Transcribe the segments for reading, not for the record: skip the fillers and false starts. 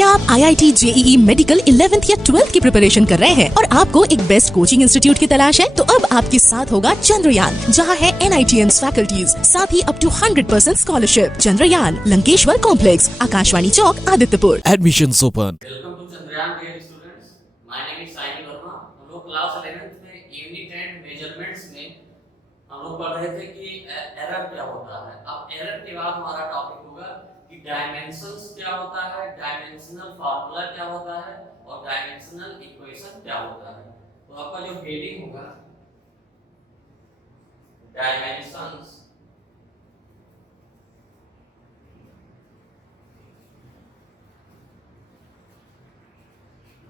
क्या आप IIT JEE medical 11th या 12th की प्रिपरेशन कर रहे हैं और आपको एक बेस्ट कोचिंग इंस्टीट्यूट की तलाश है? तो अब आपके साथ होगा चंद्रयान, जहां है NITN फैकल्टीज, साथ ही up to 100% scholarship. Chandrayaan, Lankeshwar complex, Akashvani Chowk, Adityapur. Admissions open. Welcome to Chandrayaan dear students, my name is Saini Verma. हम लोग क्लास 11th में यूनिट एंड मेजरमेंट्स में हम लोग पढ़ रहे थे कि एरर क्या होता है। अब एरर के बाद हमारा टॉपिक होगा कि डायमेंशंस क्या होता है, डायमेंशनल फार्मूला क्या होता है और डायमेंशनल इक्वेशन क्या होता है। तो आपका जो हेडिंग होगा dimensions,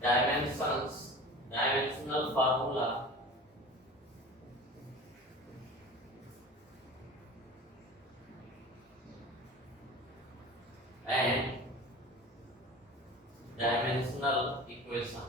dimensional formula and dimensional equation।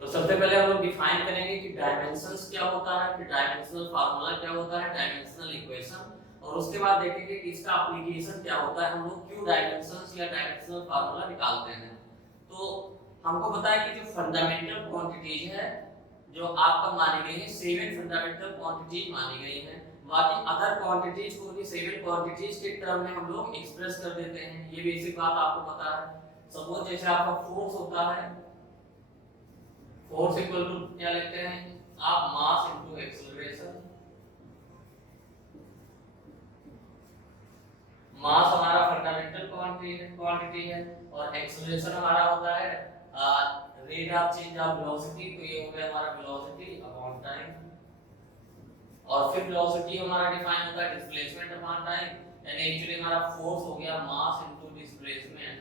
तो सबसे पहले हम लोग डिफाइन करेंगे कि डायमेंशंस क्या होता है, फिर डायमेंशनल फार्मूला क्या होता है, डायमेंशनल इक्वेशन, और उसके बाद देखेंगे कि इसका एप्लीकेशन क्या होता है, हम लोग क्यों डायमेंशंस या डायमेंशनल फार्मूला निकालते हैं। तो हमको पता है कि जो फंडामेंटल क्वांटिटीज है जो आपका मानी गई है, 7 फंडामेंटल क्वांटिटीज मानी गई है। बाकी अदर क्वांटिटीज को भी 7 क्वांटिटीज के टर्म में हम लोग एक्सप्रेस कर देते हैं। ये बेसिक बात आपको पता है। सपोज जैसे आपका फोर्स होता है, फोर्स इक्वल टू क्या लिखते हैं आप, मास इनटू एक्सेलरेशन। मास हमारा फंडामेंटल क्वांटिटी है और एक्सेलरेशन हमारा होता है rate of change of velocity. तो ये हो गया हमारा वेलोसिटी अपॉन टाइम, और फिर वेलोसिटी हमारा डिफाइन होता है डिस्प्लेसमेंट अपॉन टाइम। यानी एक्चुअली हमारा फोर्स हो गया मास इनटू डिस्प्लेसमेंट,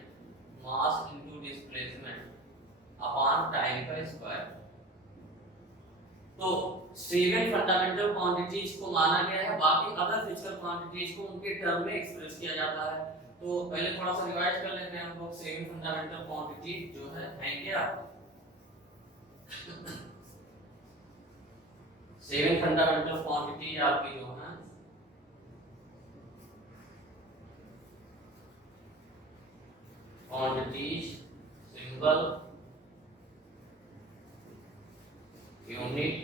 मास इनटू डिस्प्लेसमेंट अपॉन टाइम का स्क्वायर। तो 7 फंडामेंटल क्वांटिटीज को माना गया है, बाकी अदर फिजिकल क्वांटिटीज को उनके टर्म में एक्सप्रेस किया जाता है। तो पहले थोड़ा सा रिवाइज कर लेते हैं हम लोग। 7 फंडामेंटल क्वांटिटीज जो है क्या 7 फंडामेंटल क्वांटिटीज आपकी जो है quantities, symbol, unit,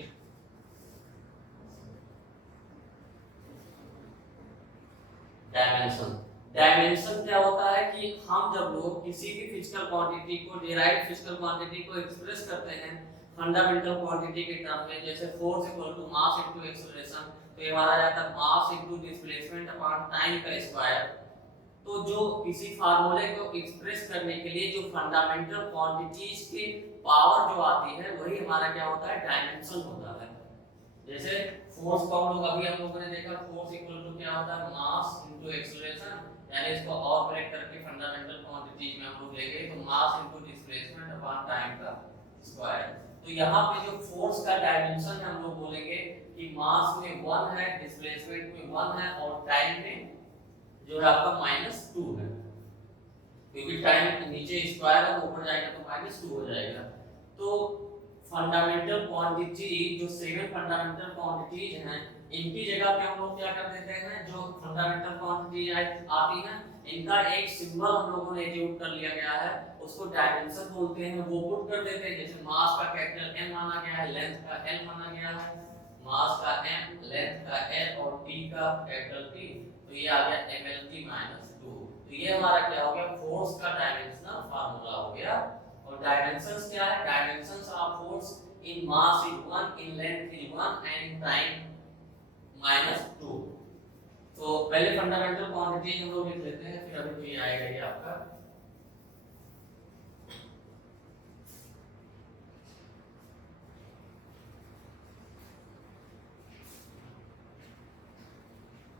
dimension. Dimension क्या होता है कि हम जब लोग किसी भी फिजिकल क्वांटिटी को, डिराइव्ड फिजिकल क्वांटिटी को एक्सप्रेस करते हैं फंडामेंटल क्वांटिटी के टर्म में, जैसे force equal to mass into acceleration, तो ये हमारा जाता है mass into displacement upon time का स्क्वायर। तो जो किसी फार्मूले को एक्सप्रेस करने के लिए जो फंडामेंटल क्वांटिटीज की पावर जो आती है वही हमारा क्या होता है, डायमेंशन होता है। जैसे फोर्स को हम लोगों ने देखा, फोर्स इक्वल टू क्या होता है, मास इनटू एक्सेलरेशन। यानी इसको और ब्रेक करके फंडामेंटल क्वांटिटीज में हम लोग लेंगे तो मास इनटू डिस्प्लेसमेंट अपॉन टाइम का स्क्वायर। तो यहाँ पे जो फोर्स का डायमेंशन है हम लोग बोलेंगे कि मास में 1 है, डिस्प्लेसमेंट में 1 है, और टाइम में जो है आपका -2 है, क्योंकि टाइम नीचे स्क्वायर है तो ऊपर जाएगा तो -2 हो जाएगा। तो फंडामेंटल क्वांटिटी जो 7 फंडामेंटल क्वांटिटीज हैं, इनकी जगह पे हम लोग क्या कर देते हैं, जो फंडामेंटल क्वांटिटीज आती हैं इनका एक सिंबल हम लोगों ने यूज कर लिया गया है, उसको डायमेंशन बोलते हैं, वो पुट कर देते हैं। जैसे मास का कैपिटल M माना गया है, लेंथ का L माना गया है, मास का M, लेंथ का L और T का कैपिटल T, तो ये आ गया mLT -2। तो ये हमारा क्या हो गया, फोर्स का डायमेंशनल फार्मूला हो गया। और डायमेंशंस क्या है, dimensions of force in mass is 1, in length is 1 and in time -2। तो पहले फंडामेंटल क्वांटिटीज हम लोग लिख लेते हैं, फिर अभी तो ये आएगा ये आपका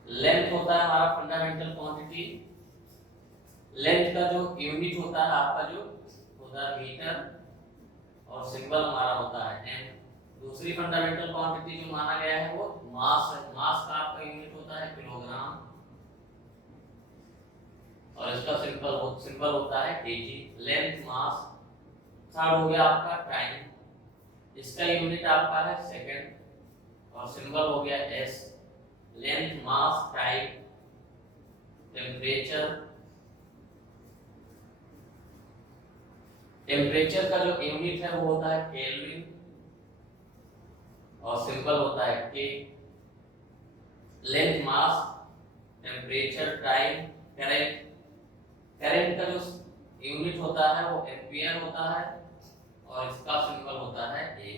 लेंथ होता है हमारा फंडामेंटल क्वांटिटी। लेंथ का जो यूनिट होता है आपका जो होता है मीटर, और सिंबल हमारा होता है m। दूसरी फंडामेंटल क्वांटिटी जो माना गया है वो मास है। मास का आपका यूनिट होता है किलोग्राम, और इसका सिंबल होता है केजी। Length mass. थर्ड हो गया आपका टाइम, इसका यूनिट आपका है सेकंड और सिंबल हो गया S. Length mass time temperature, temperature का जो यूनिट है वो होता है केल्विन और सिंबल होता है के। Length mass temperature time current, current का जो यूनिट होता है वो एम्पियर होता है और इसका सिंबल होता है ए।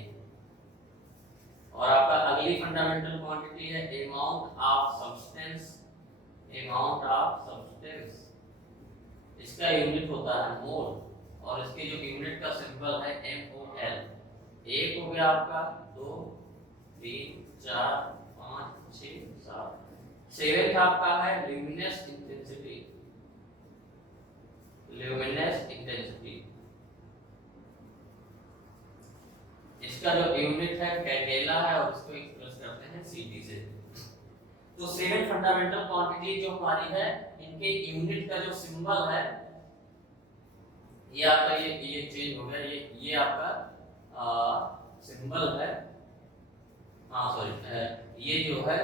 और आपका अगली फंडामेंटल क्वांटिटी है amount of substance, amount of substance, इसका यूनिट होता है मोल और इसके जो यूनिट का सिंबल है MOL। एक हो गया आपका 2 3 4 5 6 7। सेवेंथ आपका है ल्यूमिनस इंटेंसिटी, ल्यूमिनस इंटेंसिटी, इसका जो यूनिट है कैंडेला है और इसको एक्सप्रेस करते हैं सीटी से। तो 7 फंडामेंटल क्वांटिटी जो हमारी है इनके यूनिट का जो सिंबल है ये आपका ये चेंज हो गया, ये आपका सिंबल है, हाँ सॉरी ये जो है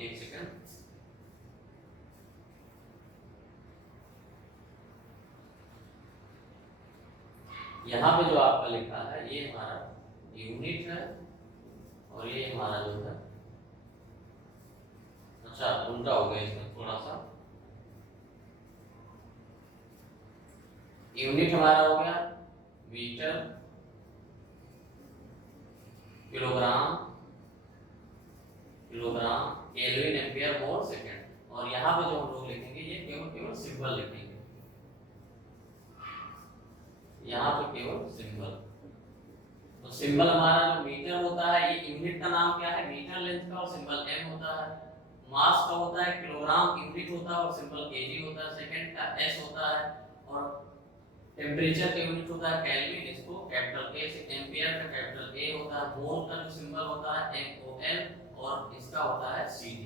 एक सेकंड, यहाँ पे जो आपका लिखा है ये हमारा यूनिट है और ये हमारा जो है, अच्छा उल्टा हो गया इसमें थोड़ा सा, यूनिट हमारा हो गया metre, kilogram, kilogram, kelvin, ampere, mole, second. और यहाँ पे जो हम लोग लिखेंगे ये केवल सिंबल लिखेंगे, यहाँ पे केवल सिंबल। तो सिंबल हमारा जो मीटर होता है, ये यूनिट का नाम क्या है, मीटर लेंथ का, और सिंबल m होता है। मास का होता है किलोग्राम, यूनिट होता है और सिंबल kg होता है। सेकंड का s होता है और टेम्परेचर का यूनिट होता है केल्विन, इसको कैपिटल K से। एम्पियर का कैपिटल A होता है। मोल का जो सिंबल होता है MOL और इसका होता है Cg।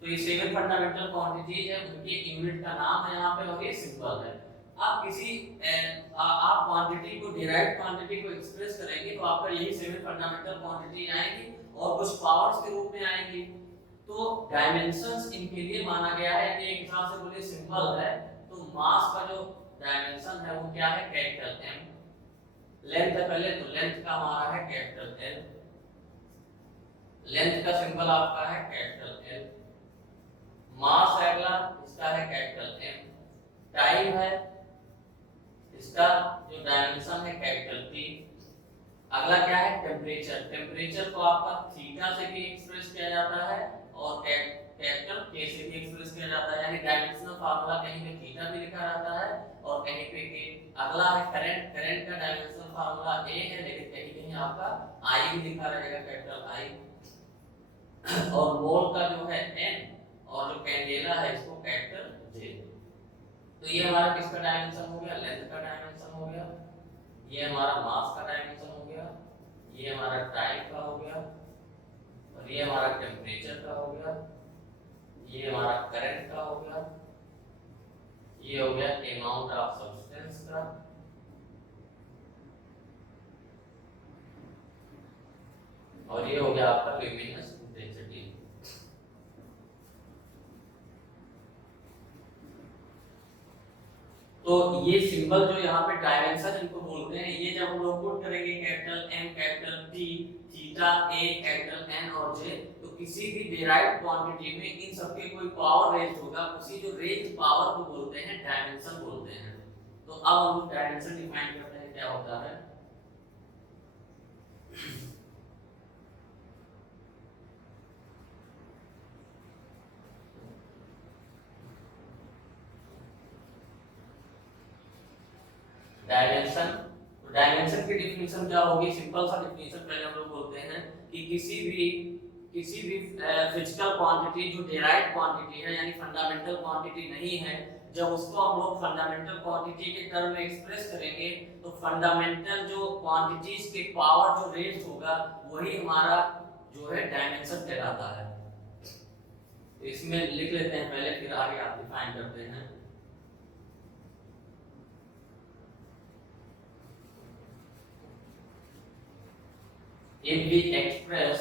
तो ये 7 फंडामेंटल क्वांटिटीज है, उनके यूनिट का नाम है यहाँ पे और ये सिंबल है। आप किसी आप क्वांटिटी को, डिराइव्ड क्वांटिटी को एक्सप्रेस करेंगे तो आपका यही 7 फंडामेंटल क्वांटिटी आएंगी और कुछ पावर्स के रूप में आएंगी। तो डायमेंशंस इनके लिए माना गया है कि एक हिसाब से बोले सिंबल है तो मास का जो डायमेंशन है वो क्या है, कैपिटल M। लेंथ है पहले, तो लेंथ का हमारा है कैपिटल L, लेंथ का सिंबल आपका है कैपिटल L। मास है अगला, इसका है कैपिटल M। टाइम है, इसका जो डायमेंशन है कैपिटल T। अगला क्या है, टेम्परेचर। टेम्परेचर को आपका थीटा से भी एक्सप्रेस किया जाता है और कैपिटल K से भी एक्सप्रेस किया जाता है, यानी डायमेंशनल फार्मूला कहीं पे थीटा भी लिखा रहता है और कहीं पे K। अगला है करंट। करंट का डायमेंशनल फार्मूला A है लेकिन कहीं कहीं आपका I भी लिखा रहेगा, कैपिटल I। और मोल का जो है N और जो कैंडेला है इसको कैपिटल J। तो ये हमारा किसका डायमेंशन हो गया, लेंथ का डायमेंशन हो गया, ये हमारा मास का डायमेंशन हो गया, ये हमारा टाइम का हो गया और ये हमारा टेम्परेचर का हो गया, ये हमारा करंट का हो गया, ये हो गया अमाउंट ऑफ सब्सटेंस का, और ये हो गया आपका ल्यूमिनस इंटेंसिटी। तो ये सिंबल जो यहाँ पे डायमेंशन इनको बोलते हैं, ये जब हम लोग पुट करेंगे capital M, capital T, theta, A, capital N और J, तो किसी भी डिराइव्ड क्वांटिटी में इन सबके कोई पावर रेंज होगा, उसी जो रेंज पावर को बोलते हैं डायमेंशन बोलते हैं। तो अब हम डायमेंशन डिफाइन करते हैं क्या होता है। डायमेंशन, तो डायमेंशन की डेफिनेशन क्या होगी, सिंपल सा डेफिनेशन पहले हम लोग बोलते हैं कि किसी भी फिजिकल क्वांटिटी जो डिराइव्ड क्वांटिटी है यानी फंडामेंटल क्वांटिटी नहीं है, जब उसको हम लोग फंडामेंटल क्वांटिटी के टर्म में एक्सप्रेस करेंगे तो फंडामेंटल जो क्वांटिटीज के पावर जो रेंज होगा वही हमारा जो है डायमेंशन कहलाता है। तो इसमें लिख लेते हैं पहले, फिर आगे आप डिफाइन करते हैं। If we express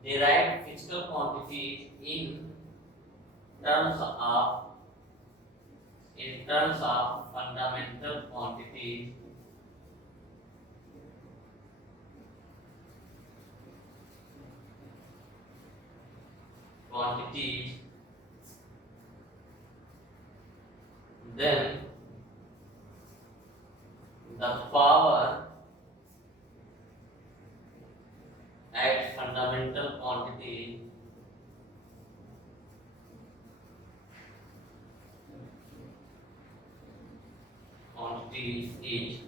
derived physical quantities in terms of fundamental quantities, then the power at fundamental quantity is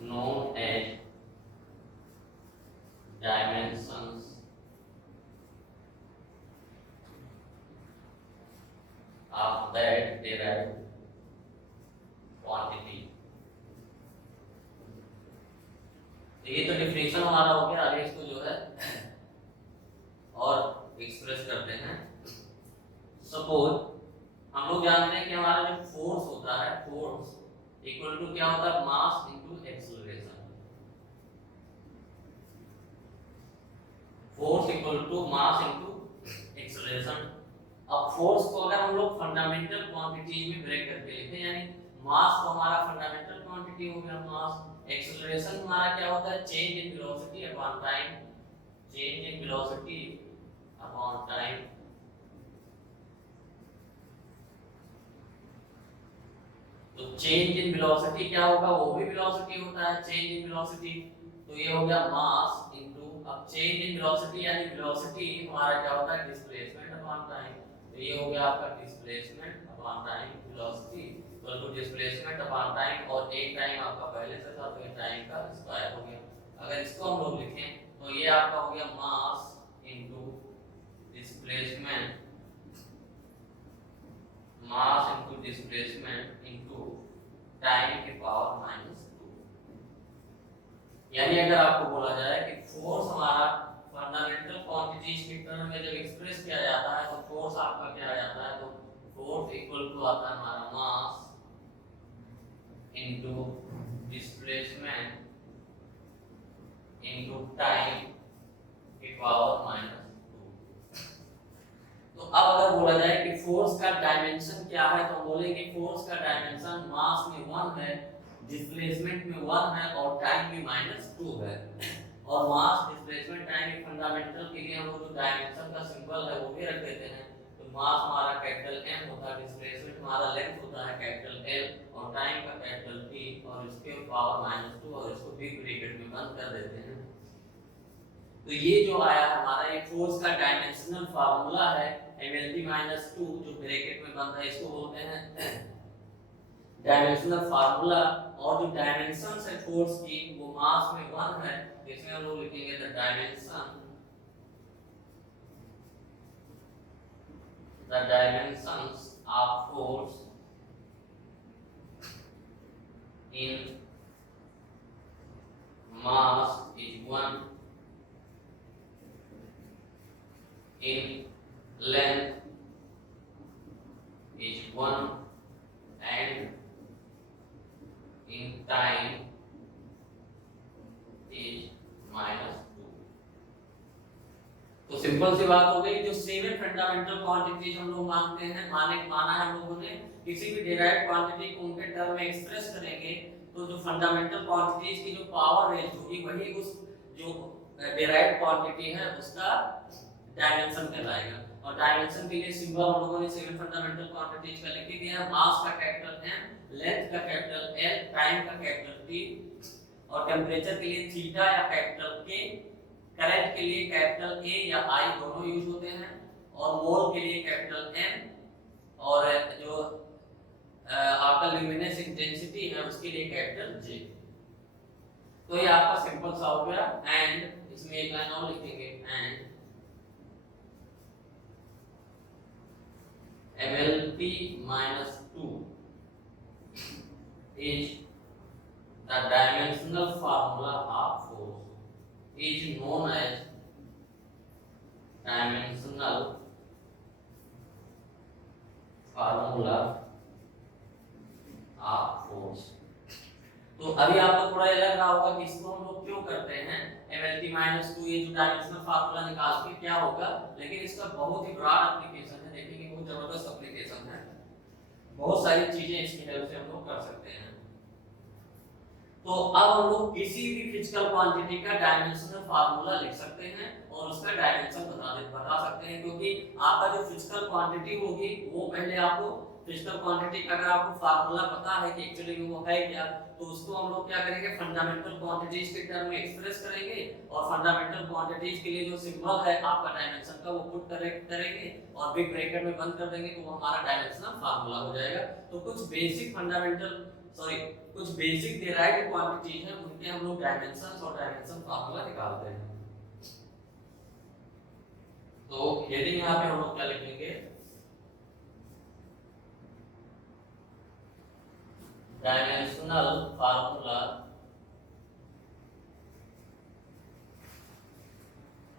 known as dimensions of that derived quantity। तो ये तो डिफिनेशन हमारा हो गया। आगे इसको जो है और एक्सप्रेस करते हैं। सपोज हम लोग जानते हैं कि हमारा जो फोर्स होता है, फोर्स इक्वल टू क्या होता है, mass into acceleration. Force equal to mass into acceleration. अब फोर्स को अगर हम लोग फंडामेंटल क्वांटिटीज में ब्रेक करके लिखें, यानी मास तो हमारा फंडामेंटल क्वांटिटी हो गया मास, एक्सेलरेशन हमारा क्या होता है, change in velocity upon time, change in velocity upon time. तो चेंज इन वेलोसिटी क्या होगा, वो भी वेलोसिटी होता है, चेंज इन वेलोसिटी। तो ये हो गया मास इनटू, अब चेंज इन वेलोसिटी यानी वेलोसिटी हमारा क्या होता है, डिस्प्लेसमेंट अपॉन टाइम। तो ये हो गया आपका displacement upon time, velocity equal to displacement upon time, और एक टाइम आपका पहले से था तो ये टाइम का स्क्वायर हो गया। अगर इसको हम लोग लिखें तो ये आपका हो गया मास इनटू डिस्प्लेसमेंट, मास इनटू डिस्प्लेसमेंट इनटू टाइम की पावर -2। यानी अगर आपको बोला जाए कि फोर्स हमारा फंडामेंटल क्वांटिटीज के टर्म में जब एक्सप्रेस किया जाता है तो फोर्स आपका क्या आ जाता है, तो फोर्स इक्वल टू आता है हमारा मास इनटू डिस्प्लेसमेंट इनटू टाइम की पावर -2। तो अब अगर बोला जाए कि फोर्स का डायमेंशन क्या है, तो बोलेंगे फोर्स का डायमेंशन मास में 1 है, डिस्प्लेसमेंट में 1 है और टाइम में -2 है। और मास, डिस्प्लेसमेंट, टाइम के फंडामेंटल के लिए हम लोग जो डायमेंशन का सिंबल है वो भी रख देते हैं। तो मास हमारा कैपिटल M होता है, डिस्प्लेसमेंट हमारा लेंथ होता है कैपिटल L, और टाइम का कैपिटल T, और इसके पावर -2, और इसको बिग ब्रैकेट में बंद कर देते हैं। तो ये जो आया हमारा ये फोर्स का डायमेंशनल फार्मूला है, mLT-2 जो ब्रैकेट में बंद है, इसको बोलते हैं डायमेंशनल फार्मूला। और जो डायमेंशन है फोर्स की वो मास में 1 है, इसमें हम लोग लिखेंगे the dimensions of force in mass is 1, in length is 1, and in time is -2। तो सिंपल सी बात हो गई। जो 7 फंडामेंटल क्वांटिटीज हम लोग मानते हैं, माना है हम लोगों ने, किसी भी डिराइव्ड क्वांटिटी को उनके टर्म में एक्सप्रेस करेंगे तो जो फंडामेंटल क्वांटिटीज की जो पावर रेंज होगी वही उस जो डिराइव्ड क्वांटिटी है उसका डायमेंशन कहलाएगा। और डायमेंशन के लिए सिंबल हम लोगों ने 7 फंडामेंटल क्वांटिटीज का लिख दिया है। मास का कैपिटल M, लेंथ का कैपिटल L, टाइम का कैपिटल T, और टेम्परेचर के लिए थीटा या कैपिटल K, करंट के लिए कैपिटल A या I दोनों यूज होते हैं, और मोल के लिए कैपिटल M, और जो आपका ल्यूमिनेस इंटेंसिटी है उसके लिए कैपिटल J। तो ये आपका सिंपल सा हो गया। एंड इसमें एक लाइन और लिखेंगे, and MLT minus 2 is the dimensional formula of force is known as dimensional formula of force। तो अभी आपको थोड़ा ये लग रहा होगा कि इसको हम लोग क्यों करते हैं, MLT minus 2 ये जो डायमेंशनल फार्मूला निकाल के क्या होगा, लेकिन इसका बहुत ही ब्रॉड एप्लीकेशन है, देखेंगे बहुत जबरदस्त एप्लीकेशन है, बहुत सारी चीजें इसकी हेल्प से हम लोग कर सकते हैं। तो अब हम लोग किसी भी फिजिकल क्वांटिटी का डायमेंशनल फार्मूला लिख सकते हैं और उसका डायमेंशन बता सकते हैं, क्योंकि आपका जो फिजिकल क्वांटिटी होगी वो पहले आपको फिजिकल क्वांटिटी का अगर आपको फार्मूला पता है कि एक्चुअली में वो है क्या, तो उसको हम लोग क्या करेंगे, फंडामेंटल क्वांटिटीज के टर्म में एक्सप्रेस करेंगे और फंडामेंटल क्वांटिटीज के लिए जो सिंबल है आपका डायमेंशन का वो पुट करेंगे और बिग ब्रैकेट में बंद कर देंगे, तो वो हमारा डायमेंशनल फार्मूला हो जाएगा। तो कुछ बेसिक डिराइव्ड क्वांटिटीज हैं, उनके हम लोग डायमेंशंस और डायमेंशन फार्मूला निकालते हैं। तो हेडिंग यहाँ पे हम लोग क्या लिखेंगे, dimensional formula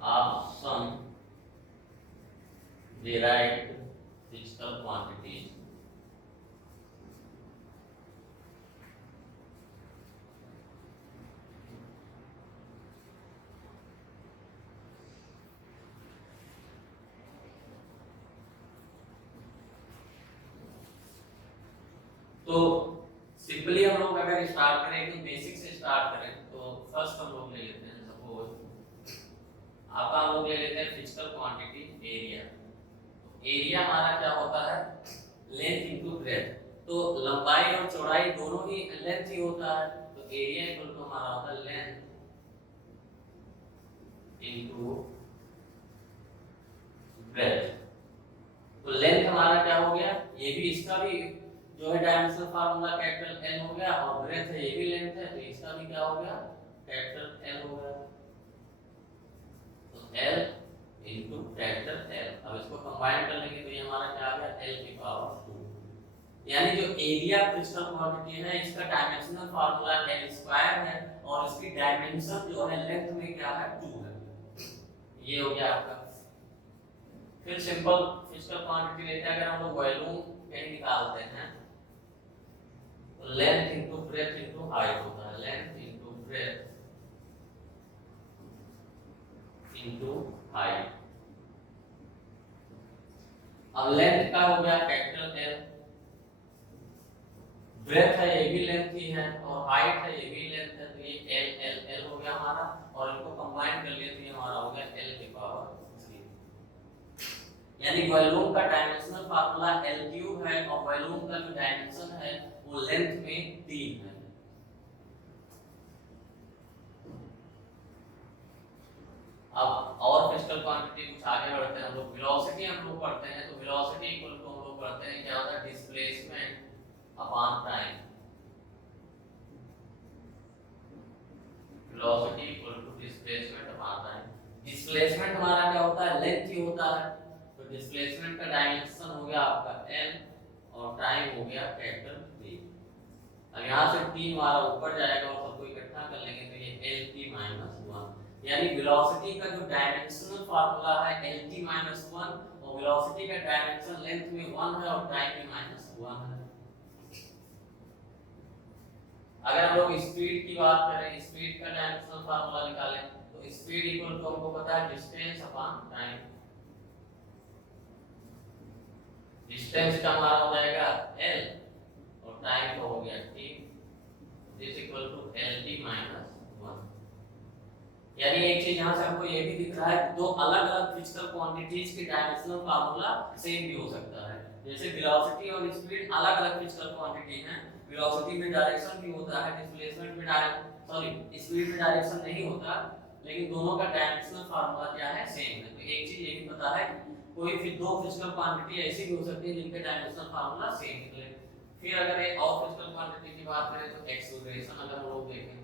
of some derived physical quantities. तो सिंपली हम लोग अगर स्टार्ट करें एकदम बेसिक से स्टार्ट करें, तो फर्स्ट हम लोग ले लेते हैं, सपोज आपका हम लोग ले लेते हैं फिजिकल क्वांटिटी एरिया। एरिया हमारा क्या होता है, लेंथ इनटू ब्रेथ, तो लंबाई और चौड़ाई दोनों ही लेंथ ही होता है, तो एरिया इक्वल टू हमारा होता है लेंथ इनटू ब्रेथ। तो लेंथ हमारा क्या हो गया, ये भी इसका भी जो है डायमेंशनल फार्मूला कैपिटल L हो गया, और ब्रेथ है ये भी लेंथ है, तो इसका भी क्या हो गया, कैपिटल L हो गया। तो L इनटू कैपिटल L, अब इसको कंबाइन कर लेंगे तो ये हमारा क्या आ गया, L की पावर 2। यानी जो एरिया फिजिकल क्वांटिटी है इसका डायमेंशनल फार्मूला L स्क्वायर है और इसकी डायमेंशन जो है लेंथ में क्या है, 2 है। ये हो गया आपका। फिर सिंपल फिजिकल क्वांटिटी लेते हैं, अगर हम लोग वॉल्यूम कहीं निकालते हैं, length into breadth into height होता है, length into breadth into height. अब लेंथ का हो गया कैपिटल L, ब्रेथ है ये भी लेंथ ही है और हाइट है ये भी लेंथ है, तो ये L L L हो गया हमारा, और इनको कंबाइन कर लिए तो ये हमारा हो गया L की पावर 3। यानी वॉल्यूम का डायमेंशनल फार्मूला L क्यूब है और वॉल्यूम का जो डायमेंशन है वो लेंथ में 3 है। अब और फिजिकल क्वांटिटी कुछ आगे बढ़ते हैं हम लोग, वेलोसिटी हम लोग पढ़ते हैं, तो वेलोसिटी इक्वल टू हम लोग पढ़ते हैं क्या होता है, displacement upon time. Velocity equal to displacement upon time. Displacement हमारा क्या होता है, लेंथ ही होता है, तो डिस्प्लेसमेंट का डायमेंशन हो गया आपका L और टाइम हो गया कैपिटल D। अब यहाँ से T हमारा ऊपर जाएगा और सबको इकट्ठा कर लेंगे तो ये LT-1, यानी वेलोसिटी का जो डायमेंशनल फार्मूला है LT-1 और वेलोसिटी का डायमेंशन लेंथ में 1 है और टाइम में -1 है। अगर हम लोग स्पीड की बात करें, स्पीड का डायमेंशनल फार्मूला निकालें, तो स्पीड इक्वल टू हमको पता है डिस्टेंस अपॉन टाइम। डिस्टेंस का हमारा हो जाएगा L और टाइम का हो गया T, this equal to LT-1। यानी एक चीज यहाँ से हमको ये भी दिख रहा है कि दो अलग अलग फिजिकल क्वांटिटीज के डायमेंशनल फार्मूला सेम भी हो सकता है। जैसे वेलोसिटी और स्पीड अलग अलग फिजिकल क्वांटिटी हैं, वेलोसिटी में डायरेक्शन भी होता है, डिस्प्लेसमेंट में स्पीड में डायरेक्शन नहीं होता, लेकिन दोनों का डायमेंशनल फार्मूला क्या है, सेम है। तो एक चीज ये भी पता है कोई फिर दो फिजिकल क्वांटिटी ऐसी भी हो सकती है जिनके डायमेंशनल फार्मूला सेम निकले। फिर अगर एक और फिजिकल क्वांटिटी की बात करें तो एक्सेलरेशन अगर हम लोग देखें,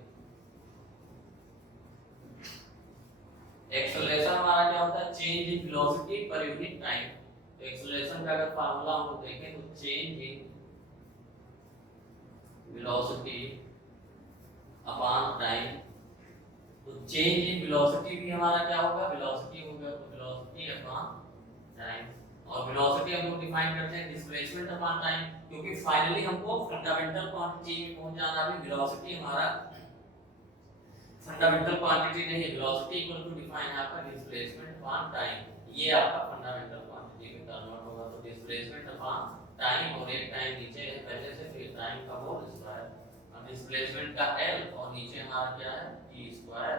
एक्सेलरेशन हमारा क्या होता है, change in velocity per unit time. तो एक्सेलरेशन का अगर फार्मूला हम लोग देखें तो change in velocity upon time, तो चेंज इन वेलोसिटी भी हमारा क्या होगा, वेलोसिटी होगा, तो वेलोसिटी अपॉन टाइम। और वेलोसिटी हम लोग डिफाइन करते हैं डिस्प्लेसमेंट अपॉन टाइम, क्योंकि फाइनली हमको फंडामेंटल क्वांटिटी में पहुंच जाना है। वेलोसिटी हमारा फंडामेंटल क्वांटिटी नहीं है, वेलोसिटी इक्वल टू डिफाइन है आपका डिस्प्लेसमेंट अपॉन टाइम, ये आपका फंडामेंटल क्वांटिटी में कन्वर्ट होगा। तो डिस्प्लेसमेंट अपॉन टाइम, और एक टाइम नीचे है पहले से, फिर टाइम का होल स्क्वायर, और डिस्प्लेसमेंट का एल, और नीचे हमारा क्या है टी स्क्वायर।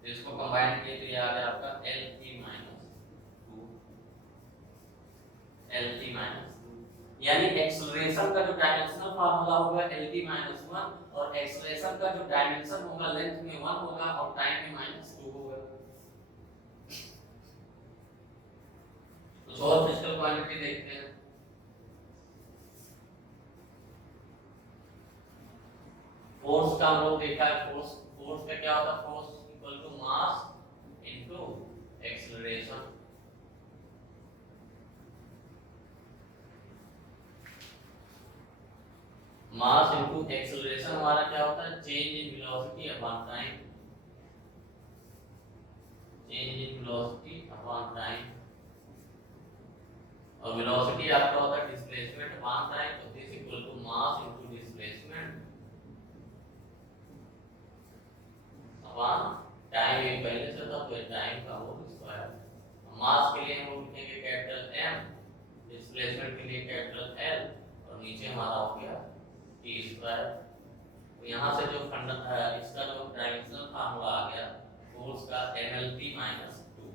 तो इसको कंबाइन किए तो ये आ गया आपका L T minus 2, L T minus 2, यानी एक्सेलरेशन का जो डायमेंशनल फार्मूला होगा एल टी माइनस 1, और एक्सेलरेशन का जो डायमेंशन होगा लेंथ में 1 होगा और टाइम में माइनस 2 होगा। कुछ और फिजिकल क्वांटिटी देखते हैं। फोर्स का हम लोग देखा है, फोर्स का क्या होता है, force equal to mass into acceleration. Mass into acceleration हमारा क्या होता है, change in velocity upon time, change in velocity upon time, और वेलोसिटी आपका होता है डिस्प्लेसमेंट अपॉन टाइम, तो this equal to mass into displacement upon time. ये पहले से था तो टाइम का होल स्क्वायर। मास के लिए हम लोग लिखेंगे कैपिटल एम, डिस्प्लेसमेंट के लिए कैपिटल एल, और नीचे हमारा हो गया टी स्क्वायर। तो यहाँ से जो इसका जो डायमेंशनल फार्मूला आ गया फोर्स का mlt माइनस 2,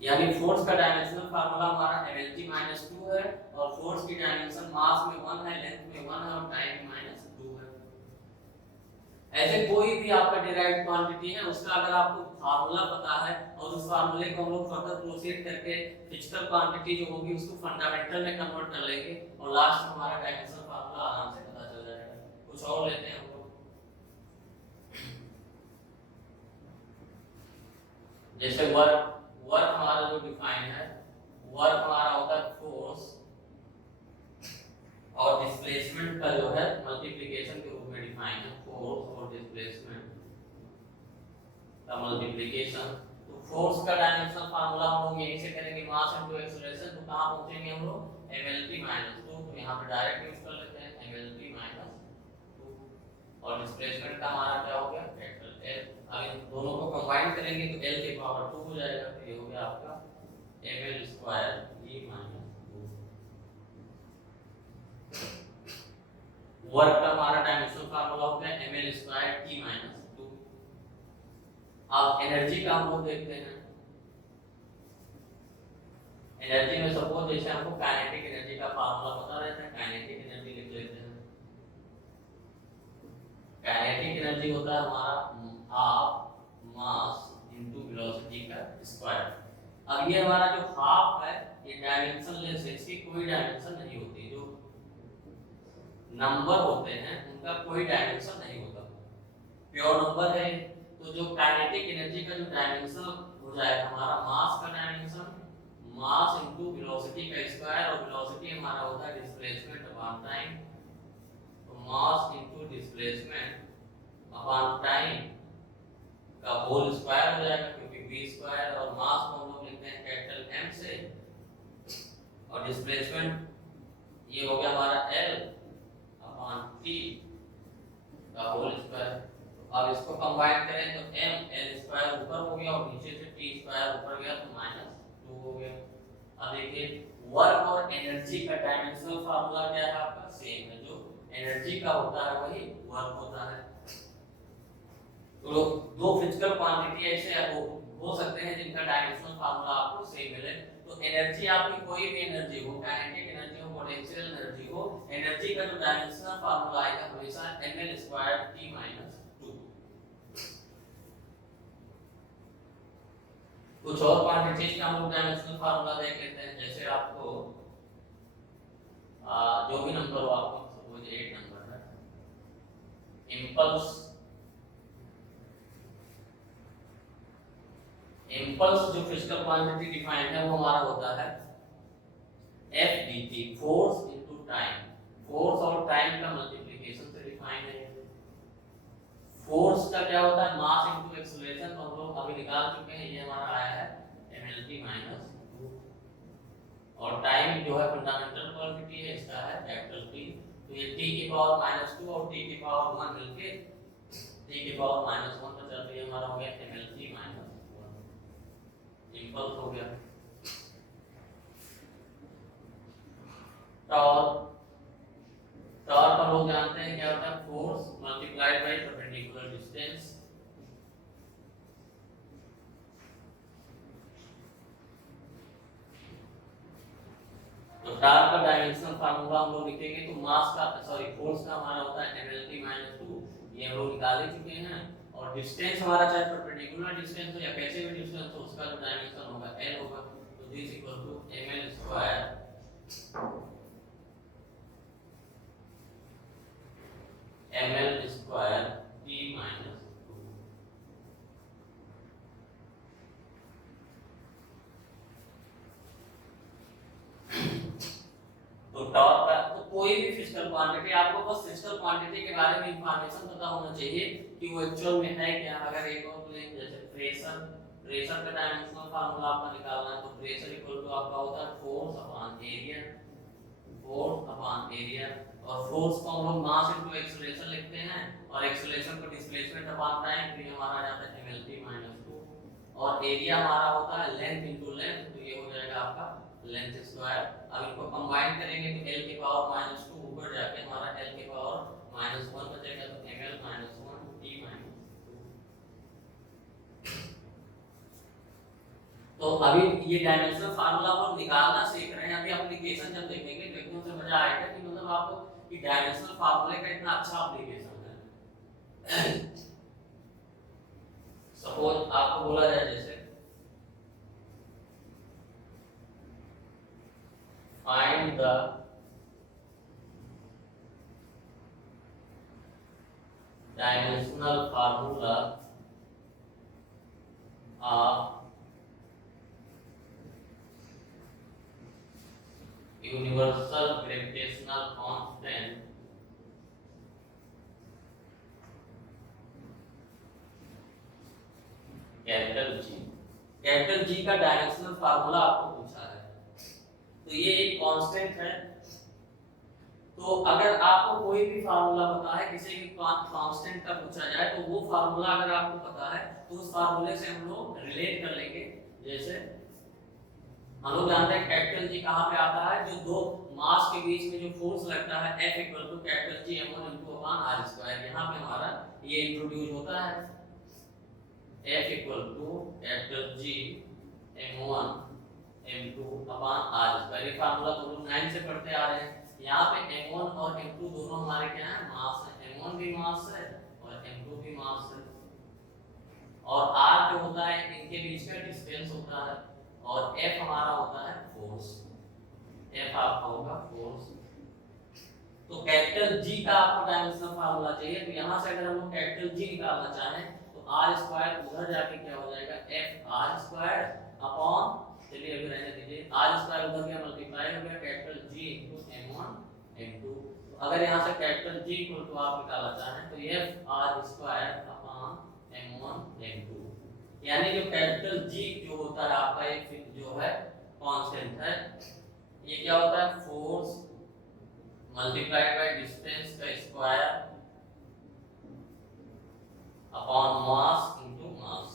यानी फोर्स का डायमेंशनल फार्मूला हमारा mlt माइनस 2 है, और फोर्स की डायमेंशन मास में 1 है, लेंथ में 1 है, और टाइम में माइनस 2 है। ऐसे कोई भी आपका डिराइव्ड क्वांटिटी है उसका अगर आपको फार्मूला पता है और उस फार्मूले को हम लोग फर्दर प्रोसीड करके फिजिकल क्वांटिटी जो होगी उसको फंडामेंटल में कन्वर्ट कर लेंगे, और लास्ट में हमारा डायमेंशनल फार्मूला आराम से पता चल जाएगा। कुछ और लेते हैं हम लोग, जैसे वर्क हमारा जो डिफाइन है, वर्क हमारा होता है फोर्स और डिस्प्लेसमेंट का जो है मल्टीप्लिकेशन के रूप में डिफाइन है, फोर्स और डिस्प्लेसमेंट का मल्टीप्लिकेशन। तो फोर्स का डायमेंशनल फार्मूला हम लोग यहीं से करेंगे, मास इनटू एक्सेलरेशन, तो कहां पहुंचेंगे हम लोग mlt माइनस 2, तो यहां पे डायरेक्ट यूज कर लेते हैं mlt माइनस 2, और डिस्प्लेसमेंट का हमारा क्या हो गया कैपिटल L। अब इन दोनों को कंबाइन करेंगे तो L की पावर 2 हो जाएगा, तो ये हो गया आपका ml square e minus 2। Work का हमारा डायमेंशनल फार्मूला हो गया ml स्क्वायर t माइनस 2। अब एनर्जी का हम लोग देखते हैं। एनर्जी में सपोज जैसे हमको काइनेटिक एनर्जी का फार्मूला पता रहता है, काइनेटिक एनर्जी लिख लेते हैं। काइनेटिक एनर्जी होता है हमारा हाफ मास इनटू वेलोसिटी का स्क्वायर। अब ये हमारा जो हाफ है ये डायमेंशनलेस है, इसकी कोई डायमेंशन नहीं होती, जो नंबर होते हैं उनका कोई डायमेंशन नहीं होता, प्योर नंबर है। तो जो काइनेटिक एनर्जी का जो डायमेंशन हो जाएगा हमारा मास का डायमेंशन, मास इनटू वेलोसिटी का स्क्वायर, और वेलोसिटी हमारा होता है डिस्प्लेसमेंट अपॉन टाइम, तो मास इनटू डिस्प्लेसमेंट अपॉन टाइम का होल स्क्वायर हो जाएगा, क्योंकि v स्क्वायर और मास को हम लोग लिखते हैं कैपिटल M से, और डिस्प्लेसमेंट ये हो गया हमारा L अपॉन T का होल स्क्वायर। तो अब इसको कंबाइन करें तो m L स्क्वायर ऊपर हो गया और नीचे से T स्क्वायर ऊपर गया तो माइनस 2 हो गया। अब देखिए वर्क और एनर्जी का डायमेंशनल फार्मूला क्या है आपका, सेम है, जो एनर्जी का होता है वही वर्क होता है। तो दो फिजिकल क्वांटिटी ऐसे हो सकते हैं जिनका डायमेंशनल फार्मूला आपको सेम मिले। तो एनर्जी आपकी कोई भी एनर्जी हो, काइनेटिक एनर्जी हो, पोटेंशियल एनर्जी हो, एनर्जी का जो डायमेंशनल फार्मूला आएगा हमेशा ml स्क्वायर t माइनस 2। कुछ और क्वांटिटीज का हम लोग डायमेंशनल फार्मूला देख लेते हैं। जैसे आपको जो भी नंबर हो, आपको सपोज 8 नंबर है, इम्पल्स जो फिजिकल क्वांटिटी डिफाइंड है वो हमारा होता है F D T, force into time. Force और टाइम का मल्टीप्लिकेशन से डिफाइन है। फोर्स का क्या होता है, मास इनटू एक्सीलरेशन, तो हम लोग अभी निकाल चुके हैं, ये हमारा आया है mlt माइनस 2। और टाइम जो है फंडामेंटल क्वांटिटी है, इसका है कैपिटल T। तो ये t की पावर -2 और t की पावर 1 मिलके t की पावर -1 का चल रही हमारा हो गया mlt माइनस 1। सिंपल हो गया। टॉर्क, टॉर्क हम लोग जानते हैं क्या होता है, force multiplied by perpendicular distance. तो टॉर्क का डायमेंशनल फार्मूला हम लोग लिखेंगे तो मास का फोर्स का हमारा होता है mlt माइनस 2, ये हम लोग निकाल ही चुके हैं। और डिस्टेंस हमारा चाहे परपेंडिकुलर डिस्टेंस हो या कैसे भी डिस्टेंस हो, उसका जो डायमेंशन होगा l होगा। तो this equal to ml square ml square t minus 2। तो टॉर्क का, तो कोई भी फिजिकल क्वांटिटी, आपको बस फिजिकल क्वांटिटी के बारे में इंफॉर्मेशन पता होना चाहिए कि वो एक्चुअल में है क्या। अगर एक और प्लेन जैसे प्रेशर, प्रेशर का डायमेंशनल फार्मूला आपको निकालना है तो प्रेशर इक्वल टू आपका होता है force upon area, force upon area. और फोर्स को हम लोग मास इनटू एक्सीलरेशन लिखते हैं, और एक्सीलरेशन को डिस्प्लेसमेंट अपॉन टाइम, तो ये हमारा आ जाता है mlt माइनस 2। और एरिया हमारा होता है लेंथ इनटू लेंथ, तो ये हो जाएगा आपका लेंथ स्क्वायर। अब इनको कंबाइन करेंगे तो l की पावर -2 ऊपर जाके हमारा l की पावर -1 बचेगा, तो ml -1 t -2। तो अभी ये डायमेंशनल फार्मूला हम निकालना सीख रहे हैं। अभी एप्लीकेशन जब देखेंगे तो एकदम से मजा आएगा कि मतलब आपको कि डायमेंशनल फार्मूले का इतना अच्छा एप्लीकेशन है। सपोज आपको बोला जाए जैसे find the dimensional formula of universal gravitational constant capital G। Capital G का डायमेंशनल फार्मूला आपको पूछा है, तो ये एक कांस्टेंट है। तो अगर आपको कोई भी फार्मूला पता है, किसी भी कांस्टेंट का पूछा जाए, तो वो फार्मूला अगर आपको पता है तो उस फार्मूले से हम लोग रिलेट कर लेंगे। जैसे हम लोग जानते हैं कैपिटल G कहाँ पे आता है, जो दो मास के बीच में जो फोर्स लगता है F equal to capital G m1 into upon r square, यहाँ पे हमारा ये इंट्रोड्यूस होता है। F equal to capital G m1 m2 upon r square, ये फार्मूला तो लोग 9 से पढ़ते आ रहे हैं। यहाँ पे m1 और m2 दोनों हमारे क्या है, मास है। m1 भी मास है और m2 भी मास है। और r जो होता है इनके बीच का डिस्टेंस होता है, और F हमारा होता है फोर्स। F आपका होगा फोर्स। तो कैपिटल G का आपको डायमेंशनल फार्मूला चाहिए, तो यहाँ से अगर हम लोग कैपिटल G निकालना चाहें तो r स्क्वायर उधर जाके क्या हो जाएगा, F r स्क्वायर अपॉन, चलिए अभी रहने दीजिए, r स्क्वायर उधर गया मल्टीप्लाई हो गया capital G into m1 m2। तो अगर यहाँ से कैपिटल G इक्वल टू आप निकालना चाहें तो F r square upon m1 m2, यानी जो कैपिटल G जो होता है आपका एक जो है कांस्टेंट है, ये क्या होता है, फोर्स मल्टीप्लाइड बाय डिस्टेंस का square upon mass into mass,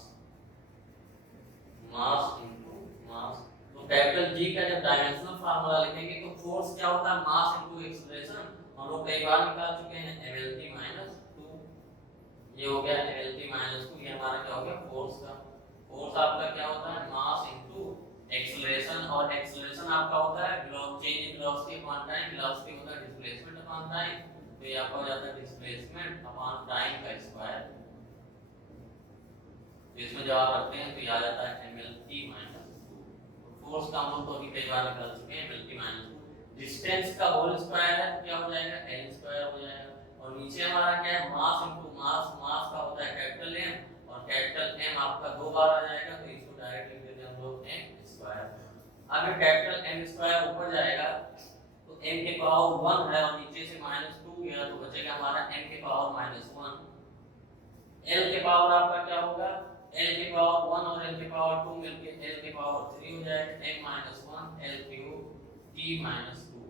mass into mass. तो कैपिटल G का जब डायमेंशनल फार्मूला लिखेंगे तो फोर्स क्या होता है, मास इनटू एक्सीलरेशन, हम लोग कई बार निकाल चुके हैं, mlt माइनस 2। ये हो गया mlt माइनस 2, ये हमारा क्या हो गया फोर्स का। फोर्स आपका क्या होता है, मास इनटू एक्सीलरेशन, और एक्सीलरेशन आपका होता है change in velocity upon time, velocity होता है डिस्प्लेसमेंट अपॉन टाइम, तो ये आपका हो जाता है डिस्प्लेसमेंट अपॉन टाइम का स्क्वायर। तो इसमें जब आप रखते हैं तो ये आ जाता है mlt माइनस 2। फोर्स का हम लोग तो अभी कई बार निकाल चुके हैं, mlt माइनस 2। डिस्टेंस का होल स्क्वायर है तो क्या हो जाएगा, l स्क्वायर हो जाएगा। और नीचे हमारा क्या है, मास इनटू मास, मास का होता है कैपिटल M, और कैपिटल M आपका दो बार आ जाएगा, तो इसको डायरेक्ट लिख देते हैं हम लोग अगर कैपिटल एन स्क्वायर ऊपर जाएगा तो एन के पावर 1 है और नीचे से -2 गया तो बचेगा हमारा एन के पावर -1। एल के पावर आपका क्या होगा, एल के पावर 1 और एल के पावर 2 मिलके एल के पावर 3 हो जाएगा, n - 1 l क्यूब t - 2।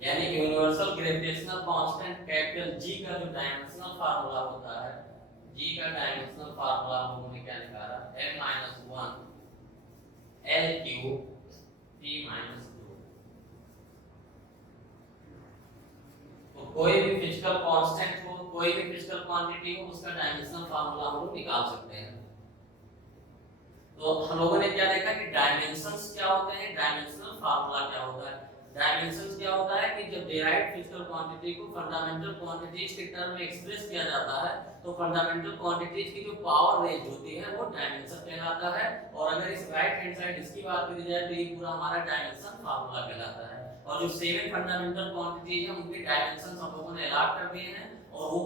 यानी कि universal gravitational constant capital G का जो डायमेंशनल फार्मूला होता है, जी का डायमेंशनल फार्मूला हम लोगों ने क्या निकाला, n - 1 l क्यूब t - 2। तो कोई भी फिजिकल कांस्टेंट हो, कोई भी फिजिकल क्वांटिटी हो, उसका डायमेंशनल फार्मूला हम लोग निकाल सकते हैं। तो हम लोगों ने क्या देखा कि डायमेंशंस क्या होते हैं, डायमेंशनल फार्मूला क्या होता है। डायमेंशंस क्या होता है कि जब डेराइव्ड फिजिकल क्वांटिटी को फंडामेंटल क्वांटिटीज के टर्म में एक्सप्रेस किया जाता है तो फंडामेंटल क्वांटिटीज की जो पावर रेंज होती है वो डायमेंशन कहलाता है। और अगर इस राइट हैंड साइड इसकी बात करी जाए तो ये पूरा हमारा डायमेंशन फार्मूला कहलाता है। और जो 7 फंडामेंटल क्वांटिटीज है उनके डायमेंशंस हम लोगों ने अलॉट कर दिए हैं और वो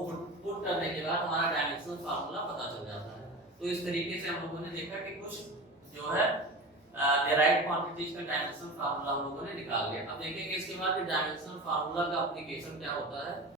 पुट करने के बाद हमारा डायमेंशनल फार्मूला पता चल जाता है। तो इस तरीके से हम लोगों ने देखा कि कुछ जो है डेराइव्ड क्वांटिटीज का डायमेंशनल फार्मूला हम लोगों ने निकाल लिया। अब देखेंगे इसके बाद कि डायमेंशनल फार्मूला का एप्लीकेशन क्या होता है।